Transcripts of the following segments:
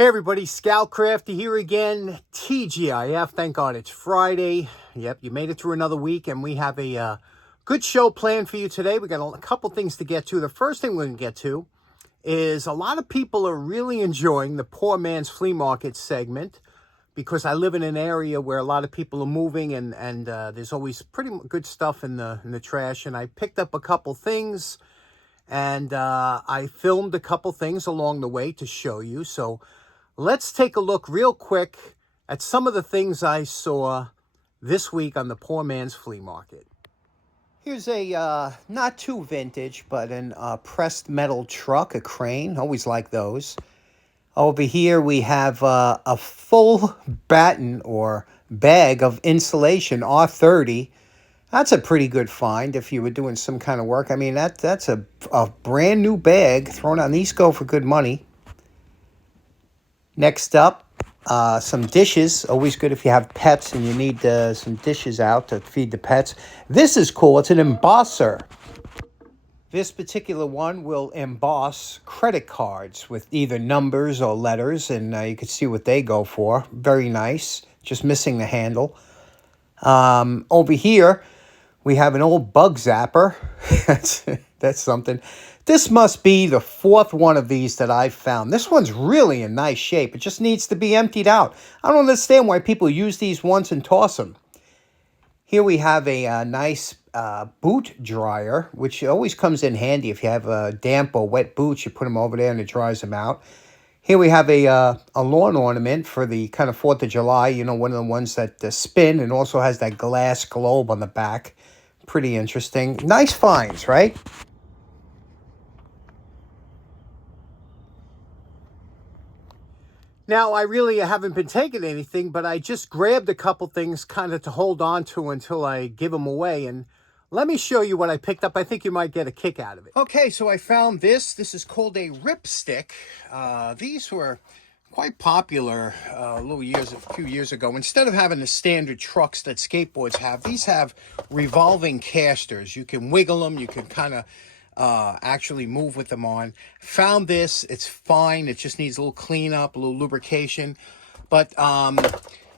Hey everybody, Scout Crafty here again, TGIF. Thank God it's Friday. Yep, you made it through another week, and we have a good show planned for you today. We got a couple things to get to. The first thing we're going to get to is a lot of people are really enjoying the Poor Man's Flea Market segment because I live in an area where a lot of people are moving, and there's always pretty good stuff in the trash. And I picked up a couple things, and I filmed a couple things along the way to show you. So let's take a look real quick at some of the things I saw this week on the Poor Man's Flea Market. Here's a not too vintage, but an pressed metal truck, a crane. Always like those. Over here we have a full batten or bag of insulation, R30. That's a pretty good find if you were doing some kind of work. I mean, that's a brand new bag thrown on. These go for good money. Next up, some dishes. Always good if you have pets and you need some dishes out to feed the pets. This is cool. It's an embosser. This particular one will emboss credit cards with either numbers or letters, and you can see what they go for. Very nice. Just missing the handle. Over here, we have an old bug zapper. That's something. This must be the fourth one of these that I've found. This one's really in nice shape. It just needs to be emptied out. I don't understand why people use these once and toss them. Here we have a nice boot dryer, which always comes in handy if you have damp or wet boots. You put them over there and it dries them out. Here we have a lawn ornament for the kind of 4th of July. You know, one of the ones that spin and also has that glass globe on the back. Pretty interesting. Nice finds, right? Now, I really haven't been taking anything, but I just grabbed a couple things kind of to hold on to until I give them away. And let me show you what I picked up. I think you might get a kick out of it. Okay, so I found this. This is called a ripstick. These were quite popular a few years ago. Instead of having the standard trucks that skateboards have, these have revolving casters. You can wiggle them. You can kind of actually move with them on. Found this. It's fine. It just needs a little cleanup, a little lubrication. But,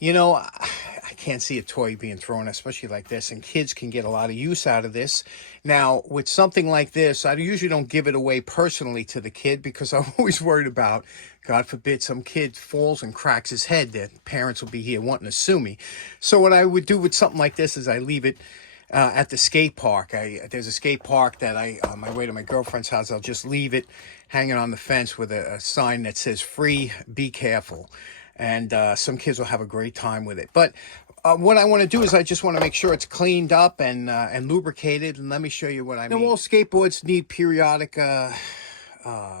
you know, I can't see a toy being thrown, especially like this, and kids can get a lot of use out of this. Now, with something like this, I usually don't give it away personally to the kid because I'm always worried about, God forbid, some kid falls and cracks his head. Their parents will be here wanting to sue me. So what I would do with something like this is I leave it at the skate park. There's a skate park that on my way to my girlfriend's house, I'll just leave it hanging on the fence with a sign that says free, be careful. And some kids will have a great time with it. But what I want to do is I just want to make sure it's cleaned up and lubricated. And let me show you what I mean. Now, all skateboards need periodic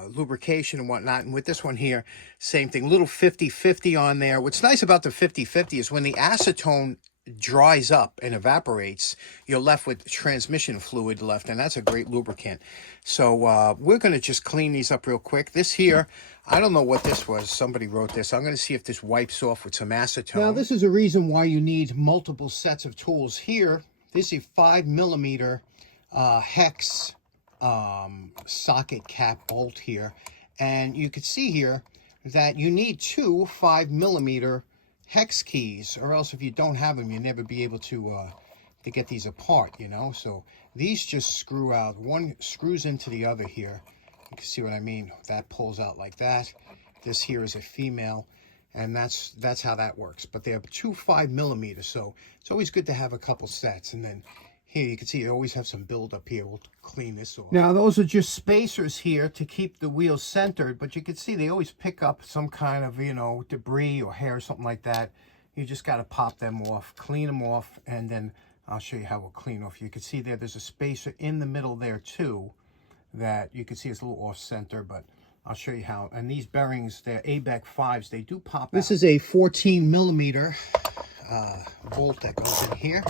lubrication and whatnot. And with this one here, same thing. Little 50-50 on there. What's nice about the 50-50 is when the acetone dries up and evaporates, you're left with transmission fluid left, and that's a great lubricant. So we're going to just clean these up real quick. This here, I don't know what this was. Somebody wrote this. I'm going to see if this wipes off with some acetone. Now, this is a reason why you need multiple sets of tools. Here, this is a 5mm hex socket cap bolt here, and you can see here that you need two 5mm hex keys, or else if you don't have them, you'll never be able to get these apart, you know. So these just screw out. One screws into the other here. You can see what I mean. That pulls out like that. This here is a female, and that's how that works. But they're two 5mm, so it's always good to have a couple sets. And then here you can see you always have some buildup here. We'll clean this off. Now those are just spacers here to keep the wheels centered, but you can see they always pick up some kind of, you know, debris or hair or something like that. You just got to pop them off, clean them off, and then I'll show you how we'll clean off. You can see there's a spacer in the middle there too that you can see it's a little off center, but I'll show you how. And these bearings, they're ABEC 5s, they do pop out. This is a 14mm bolt that goes in here.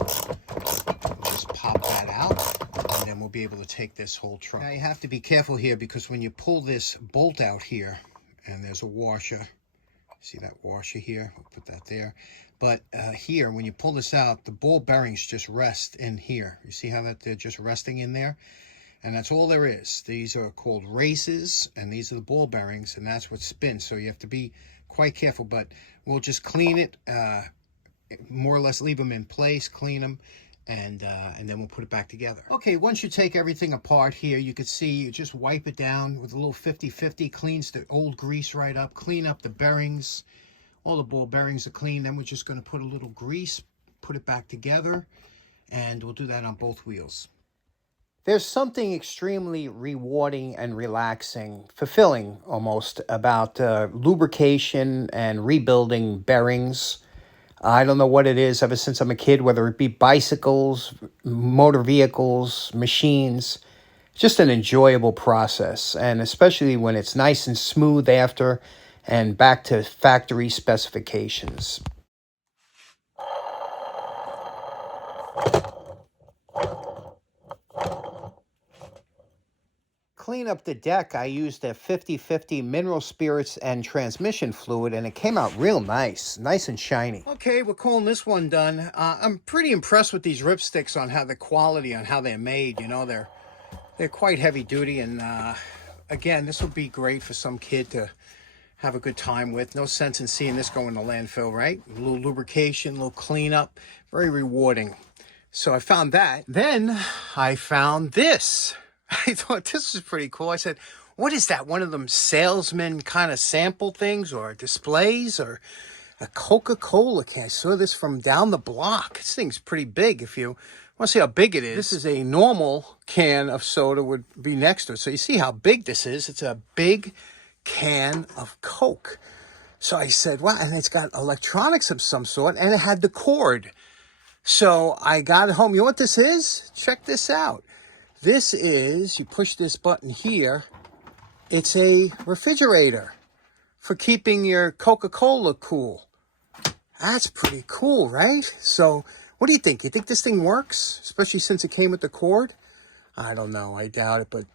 Just pop that out, and then we'll be able to take this whole truck. Now you have to be careful here because when you pull this bolt out here, and there's a washer, see that washer here? We'll put that there. But here, when you pull this out, the ball bearings just rest in here. You see how they're just resting in there? And that's all there is. These are called races, and these are the ball bearings, and that's what spins. So you have to be quite careful, but we'll just clean it, more or less leave them in place, clean them, and then we'll put it back together. Okay, once you take everything apart here, you can see you just wipe it down with a little 50-50, cleans the old grease right up, clean up the bearings. All the ball bearings are clean. Then we're just going to put a little grease, put it back together, and we'll do that on both wheels. There's something extremely rewarding and relaxing, fulfilling almost, about lubrication and rebuilding bearings. I don't know what it is ever since I'm a kid, whether it be bicycles, motor vehicles, machines. Just an enjoyable process, and especially when it's nice and smooth after and back to factory specifications. Clean up the deck, I used a 50-50 mineral spirits and transmission fluid, and it came out real nice and shiny. Okay, we're calling this one done. I'm pretty impressed with these ripsticks on how the quality, on how they're made. You know, they're quite heavy duty, and again, this will be great for some kid to have a good time with. No sense in seeing this go in the landfill, right? A little lubrication, a little cleanup, very rewarding. So I found that. Then I found this. I thought this was pretty cool. I said, what is that? One of them salesman kind of sample things or displays, or a Coca-Cola can? I saw this from down the block. This thing's pretty big. If you want to see how big it is, this is a normal can of soda would be next to it. So you see how big this is. It's a big can of Coke. So I said, wow, and it's got electronics of some sort, and it had the cord. So I got it home. You know what this is? Check this out. This is, you push this button here, it's a refrigerator for keeping your Coca-Cola cool. That's pretty cool, right? So what do you think? You think this thing works? Especially since it came with the cord? I don't know. I doubt it, but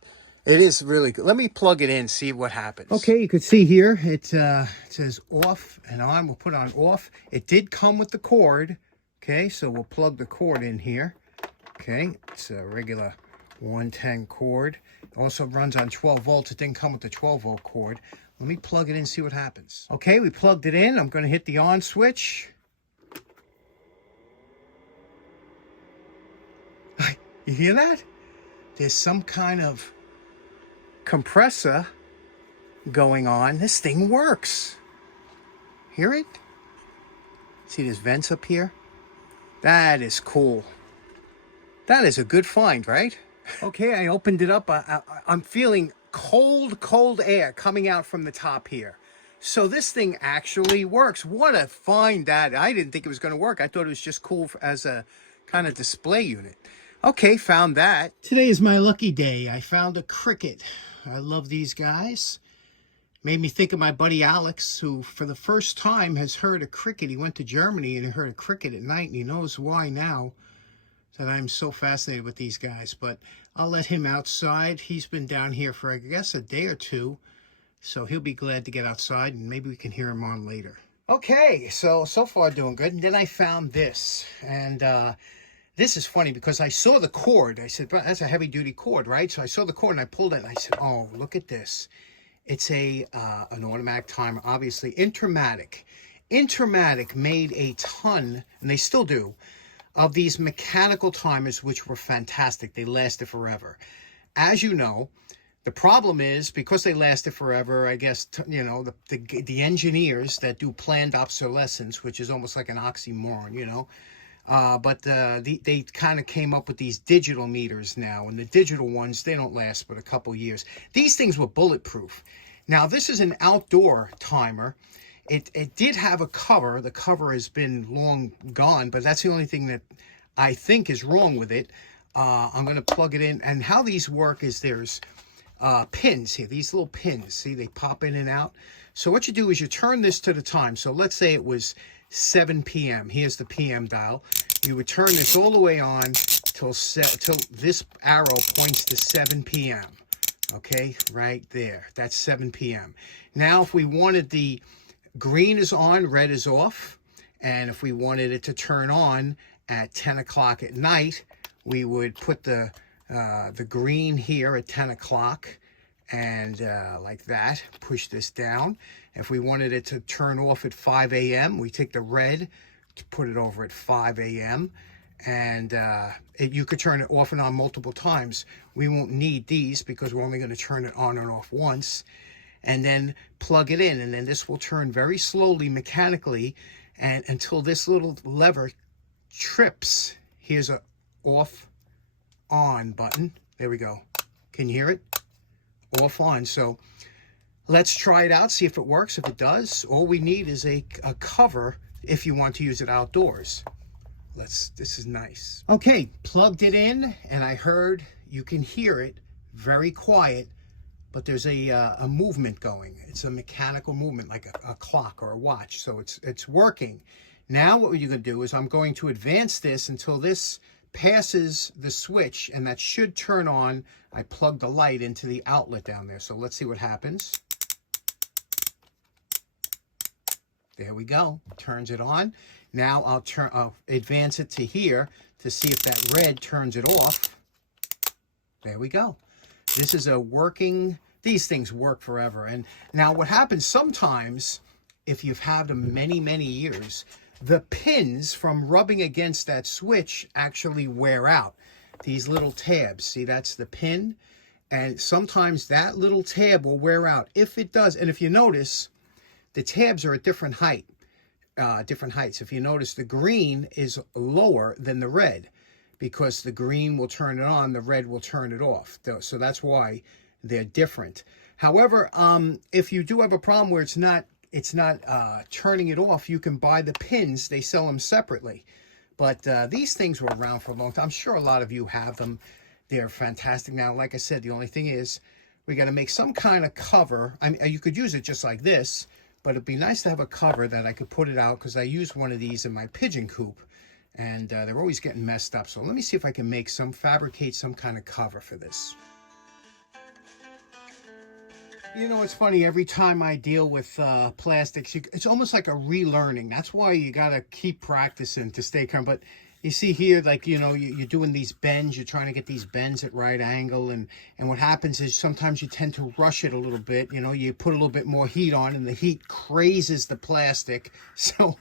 it is really good. Let me plug it in, see what happens. Okay, you can see here, it says off and on. We'll put on off. It did come with the cord. Okay, so we'll plug the cord in here. Okay, it's a regular 110 cord. It also runs on 12 volts. It didn't come with the 12 volt cord. Let me plug it in and see what happens. Okay, we plugged it in. I'm going to hit the on switch. You hear that? There's some kind of compressor going on. This thing works. Hear it? See there's vents up here? That is cool. That is a good find, right? Okay, I opened it up. I'm feeling cold air coming out from the top here. So this thing actually works. What a find that. I didn't think it was going to work. I thought it was just cool as a kind of display unit. Okay, found that. Today is my lucky day. I found a cricket. I love these guys. Made me think of my buddy Alex, who for the first time has heard a cricket. He went to Germany and heard a cricket at night, and he knows why now. That I'm so fascinated with these guys, but I'll let him outside. He's been down here for, I guess, a day or two, so he'll be glad to get outside, and maybe we can hear him on later. Okay, so far doing good. And then I found this, and this is funny because I saw the cord. I said, but that's a heavy-duty cord, right? So I saw the cord, and I pulled it, and I said, oh, look at this. It's an automatic timer, obviously. Intermatic. Intermatic made a ton, and they still do, of these mechanical timers, which were fantastic. They lasted forever. As you know, the problem is, because they lasted forever, I guess, you know, the engineers that do planned obsolescence, which is almost like an oxymoron, you know, but they kind of came up with these digital meters now, and the digital ones, they don't last but a couple years. These things were bulletproof. Now, this is an outdoor timer. It did have a cover. The cover has been long gone, but that's the only thing that I think is wrong with it. I'm going to plug it in. And how these work is there's pins here, these little pins. See, they pop in and out. So what you do is you turn this to the time. So let's say it was 7 p.m. Here's the p.m. dial. You would turn this all the way on till this arrow points to 7 p.m. Okay, right there. That's 7 p.m. Now, if we wanted the green is on, red is off, and if we wanted it to turn on at 10 o'clock at night, we would put the green here at 10 o'clock, and like that, push this down. If we wanted it to turn off at 5 a.m., we take the red to put it over at 5 a.m. And you could turn it off and on multiple times. We won't need these because we're only going to turn it on and off once. And then plug it in, and then this will turn very slowly mechanically, and until this little lever trips. Here's a off on button. There we go. Can you hear it? Off on. So let's try it out, see if it works. If it does, all we need is a cover if you want to use it outdoors. This is nice. Okay, plugged it in, and I heard, you can hear it, very quiet, but there's a movement going. It's a mechanical movement, like a clock or a watch. So it's working. Now what you're going to do is I'm going to advance this until this passes the switch, and that should turn on. I plugged the light into the outlet down there. So let's see what happens. There we go. Turns it on. Now I'll advance it to here to see if that red turns it off. There we go. This is a working, these things work forever. And now what happens sometimes, if you've had them many, many years, the pins from rubbing against that switch actually wear out. These little tabs, see, that's the pin. And sometimes that little tab will wear out. If it does, and if you notice, the tabs are at different heights. If you notice, the green is lower than the red, because the green will turn it on, the red will turn it off. So that's why they're different. However, if you do have a problem where it's not turning it off, you can buy the pins. They sell them separately. But these things were around for a long time. I'm sure a lot of you have them. They're fantastic. Now, like I said, the only thing is we got to make some kind of cover. I mean, you could use it just like this, but it'd be nice to have a cover that I could put it out, because I use one of these in my pigeon coop, and they're always getting messed up. So let me see if I can fabricate some kind of cover for this. You know, it's funny, every time I deal with plastics, it's almost like a relearning. That's why you got to keep practicing to stay calm. But you see here, like, you know, you're doing these bends. You're trying to get these bends at right angle. And what happens is sometimes you tend to rush it a little bit. You know, you put a little bit more heat on, and the heat crazes the plastic. So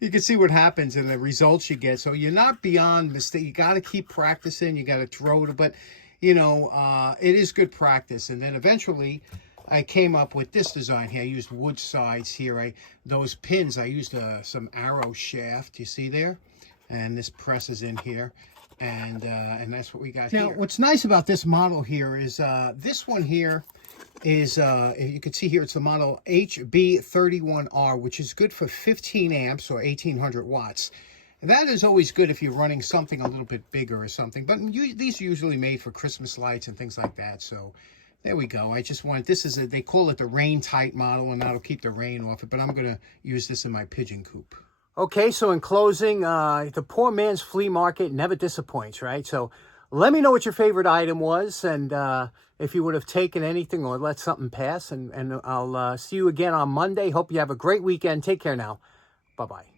you can see what happens and the results you get. So you're not beyond mistake. You got to keep practicing. You got to throw it. But, you know, it is good practice. And then eventually I came up with this design here. I used wood sides here. Those pins, I used some arrow shaft. You see there? And this presses in here. And that's what we got here. Now, what's nice about this model here is this one here is, you can see here, it's the model HB31R, which is good for 15 amps or 1800 watts. And that is always good if you're running something a little bit bigger or something. But these are usually made for Christmas lights and things like that. So there we go. I just want, this is they call it the rain tight model, and that'll keep the rain off it. But I'm going to use this in my pigeon coop. Okay, so in closing, the poor man's flea market never disappoints, right? So let me know what your favorite item was, and if you would have taken anything or let something pass. And I'll see you again on Monday. Hope you have a great weekend. Take care now. Bye-bye.